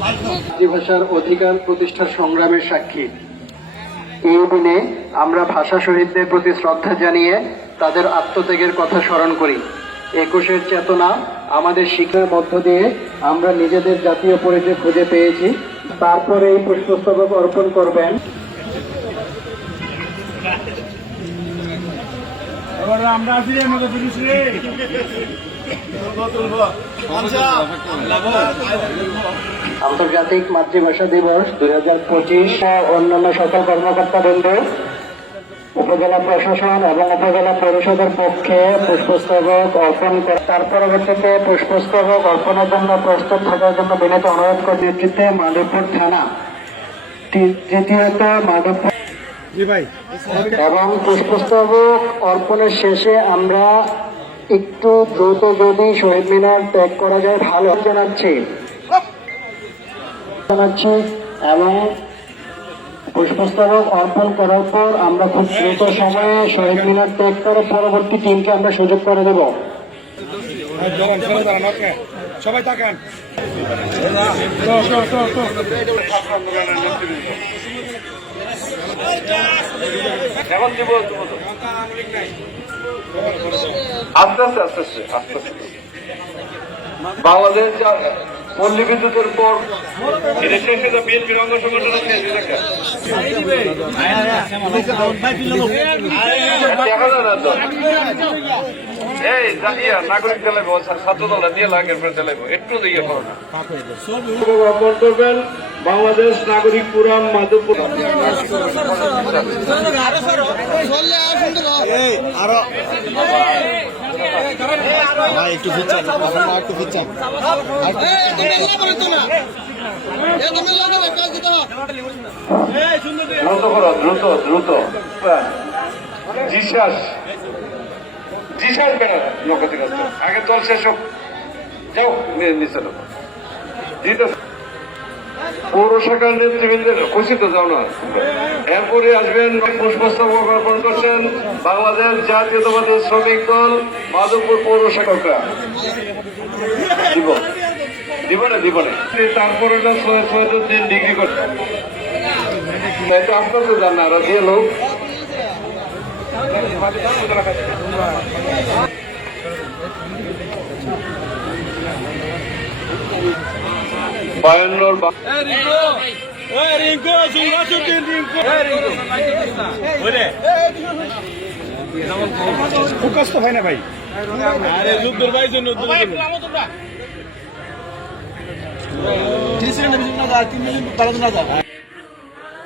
মাতৃভাষার অধিকার প্রতিষ্ঠার সংগ্রামের সাক্ষী। এই দিনে আমরা ভাষা শহীদদের প্রতি শ্রদ্ধা জানিয়ে তাদের আত্মত্যাগের কথা স্মরণ করি। একুশের চেতনা আমাদের শিক্ষার মধ্য দিয়ে আমরা নিজেদের জাতীয় পরিচয় খুঁজে পেয়েছি। তারপরে এই পুষ্পস্তবক অর্পণ করবেন। আমরা আছি আমাদের আন্তর্জাতিক মাতৃভাষা দিবস দুই হাজার পঁচিশ অন্যান্য সকল কর্মকর্তা বৃন্দ উপজেলা প্রশাসন এবং উপজেলা পরিষদের পক্ষে পুষ্পস্তবক অর্পণ করে তার পরবর্তীতে পুষ্পস্তবক অর্পণের জন্য প্রস্তুত থাকার জন্য বিনীত অনুরোধ করে নেতৃত্বে মাধবপুর থানা। তৃতীয়ত মাধবপুর এবং পুষ্পস্তবক অর্পণের শেষে আমরা একটু দ্রুত যদি শহীদ মিনার ত্যাগ করা যায়, ভালো জানাচ্ছি। জানাচ্ছি, এবং পুষ্পস্তবক অর্পণ করার পর আমরা খুব দ্রুত সময়ে শহীদ মিনার ত্যাগ করে পরবর্তী টিমকে আমরা সুযোগ করে দেব। সবাই দিব আস্তে আস্তে আস্তে আস্তে আস্তে আস্তে। বাংলাদেশ পল্লী বিদ্যুতের পর দেখা যায় না এই নাগরিক দেলাইব ছাত্র দলটা দিয়ে লাগে এরপরে দেলাইব একটু দিয়ে করো না। করবেন বাংলাদেশ নাগরিক পুরাম মাধবপুর। ভাই একটু একটু দ্রুত করো দ্রুত দ্রুত। জিসাস জিসাস বেড়া নকতি করতে আগে দল শেষ হোক। যাও নিচে নাও। জিতে পৌর শাখার নেতৃবৃন্দের খুশি তো যাও না এরপরে আসবেন পুষ্পস্তবক অর্পণ করছেন বাংলাদেশ জাতীয়তাবাদী শ্রমিক দল মাধবপুর পৌর শাখকরা দিব। দিব না দিব না। তারপরে না ছয় ছয় দিন ডিগ্রি করতে তাই তো আপনার তো জান না আর দিয়ে লোক। বায়ান্নর রিঙ্কু! সুরাজুদ্দিন রিঙ্কু খুব কষ্ট হয় না ভাই। আরে যুদ্ধের ভাই জন্য তিরিশ তিন মিনিট তারা